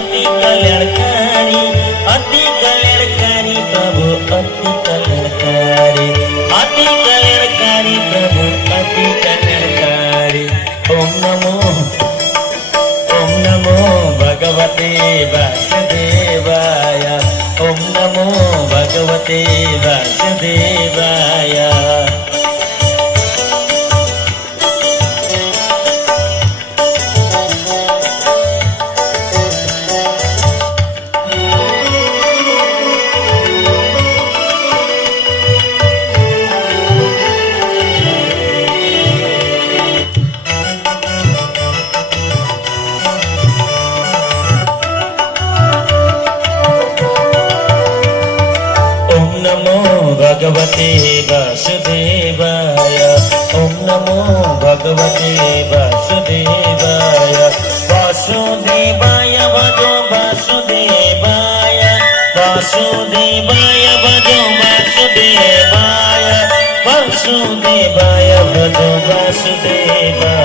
अति कल्याणकारी प्रभु अति कल्याणकारी प्रभु अति कल्याणकारी। ओम नमो भगवते वासुदेवाय। ओम नमो भगवते वासुदेवाय। भगवते वासुदेवाय। ओम नमो भगवते वासुदेवाय। वासुदेवाय भजो वासुदेवाय। वासुदेवाय भजो वासुदेवाय। वासुदेवाय भजो वासुदेवाय।